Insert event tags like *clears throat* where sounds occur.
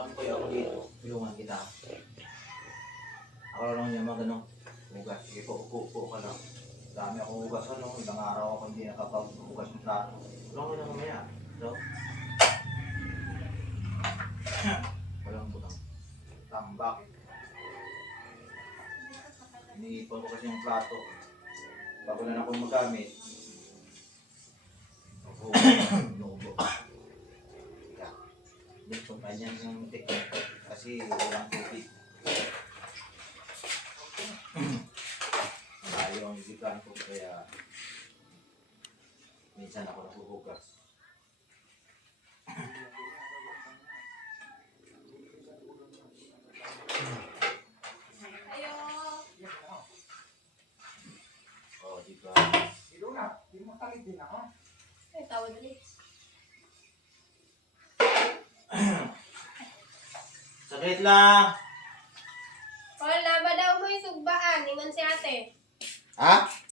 Tulungan ko yung dito. Tulungan kita. Ako lang niya mag ano, hugas. Sige po, upo, upo ka lang. Dami akong hugas ano, ilang araw ako hindi nakapag-hugas ng plato. Tulungan ko lang mamaya. So, walang butang. Tambak. Iniipon ko kasi yung plato. Bago na ako magamit, pa niyan yung technique kasi walang tubig. *clears throat* Malayo ang ibigan ko kaya minsan ako nahuhugas. Ayo. Oh, di ba? Ilo na, di mo talit din ako. Ay, tawad ulit. Saglit lang! Wala ba daw mo yung sugbaan? Ingon si ate. Ha?